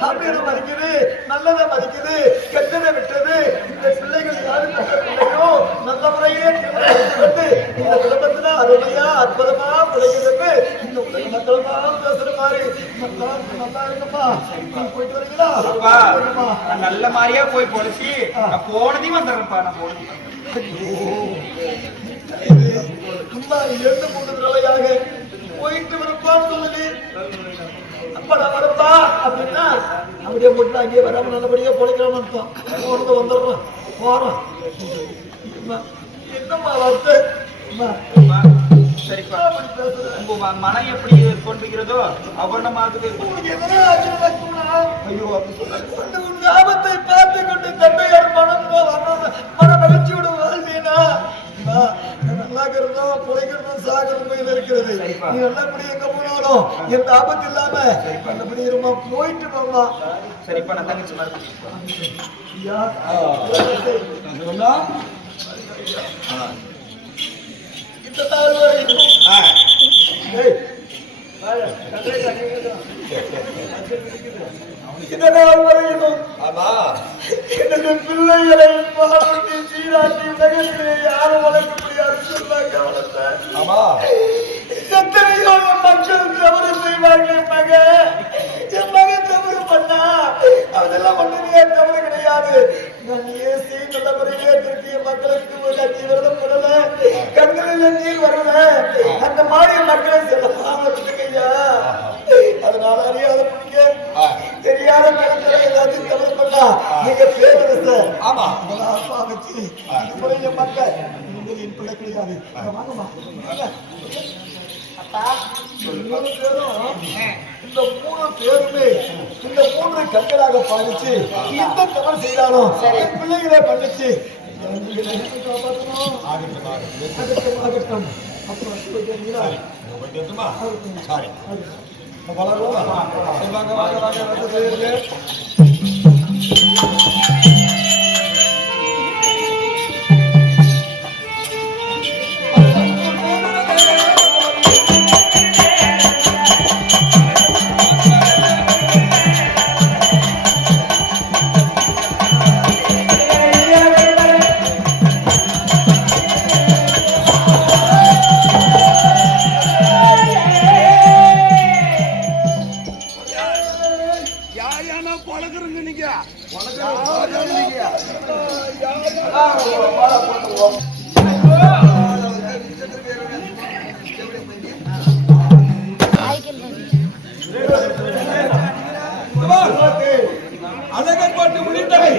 அப்படின்னு மதிக்குது நல்லதை மதிக்குது கெட்டதை விட்டது. இந்த பிள்ளைகள் யாரு பெற்ற பிள்ளையோ நல்ல முறையே திருமணம் வந்து இந்த குடும்பத்துல அருமையா அற்புதமா பிழைக்கிறது இந்த உலக மக்கள் தான் பேசுற மாதிரி. நல்லா நல்லா இருக்குமா போயிட்டு வரீங்களா? நல்ல மாதிரியா போய் பொழைச்சி நான் போனதையும் வந்துடுறேன்ப்பா நான் போனதையும். போயிட்டு வரப்பான்னு சொல்லுது வரப்பா அப்படின்னா அப்படியே போட்டு அங்கேயே வராம நல்லபடியா பொழைக்கலாம்னு அர்த்தம். போறது வந்துடுறோம். என்னம்மா வார்த்தை? சரிப்பா? உங்க மனம் எப்படி கொண்டுகிறதோ அவ்வளமாகுது உனக்கு எதனா பிழைக்கிறதும் சாகிறதும் கையில் இருக்கிறது. நீ நல்லபடி எங்க போனாலும் எந்த ஆபத்து இல்லாம நல்லபடி இருமா போயிட்டு போமா சரிப்பா நான் தங்கச்சி இந்த நாள் வரையிலும் எனது பிள்ளைகளை வளர்த்தேன் எத்தனையோ மக்கள் தவறு செய்வார்கள் என் மக. என் மகன் தவறு பண்ணா. அதெல்லாம் ஒண்ணுமே தவறு கிடையாது. நான் ஏசி நல்ல முறையிலே திருப்பிய மக்களுக்கு ஒரு கட்சி விரதம் பண்ணல கண்களில் நீர் வரல. அந்த மாதிரி மக்களை பேரரசர் ஆமா. உங்களை அப்பா வச்சு இந்த முறையில மக்கள் நீங்கள் என் பிள்ளை கிடையாது வாங்கம்மா வாங்க. அப்பா, இந்த மூணு பேரும் இந்த மூணு பேருமே இந்த மூன்று கண்களாக பாதிச்சு எந்த தவறு செய்தாலும் பிள்ளைகளை பண்ணிச்சு காப்பாற்றணும். சாரி வளருவோம். சரி, வாங்க, வாங்க, வாங்க, Thank you. அழகர் பாட்டு முடிந்தவை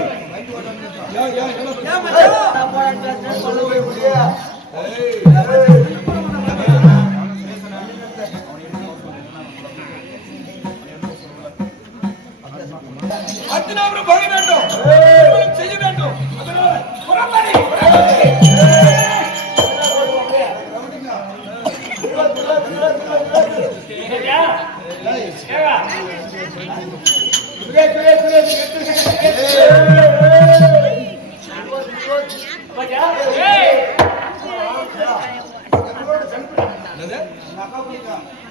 அத்தினாபுரம் போக வேண்டும் செய்ய வேண்டும். அதனால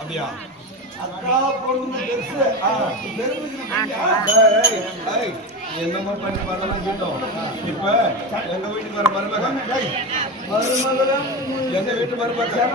அப்படியா என்னமோ பண்ணி பண்ணலாம் கேட்டோம் இப்ப எங்க வீட்டுக்கு வர மருமகன் எங்க வீட்டு மருமகன்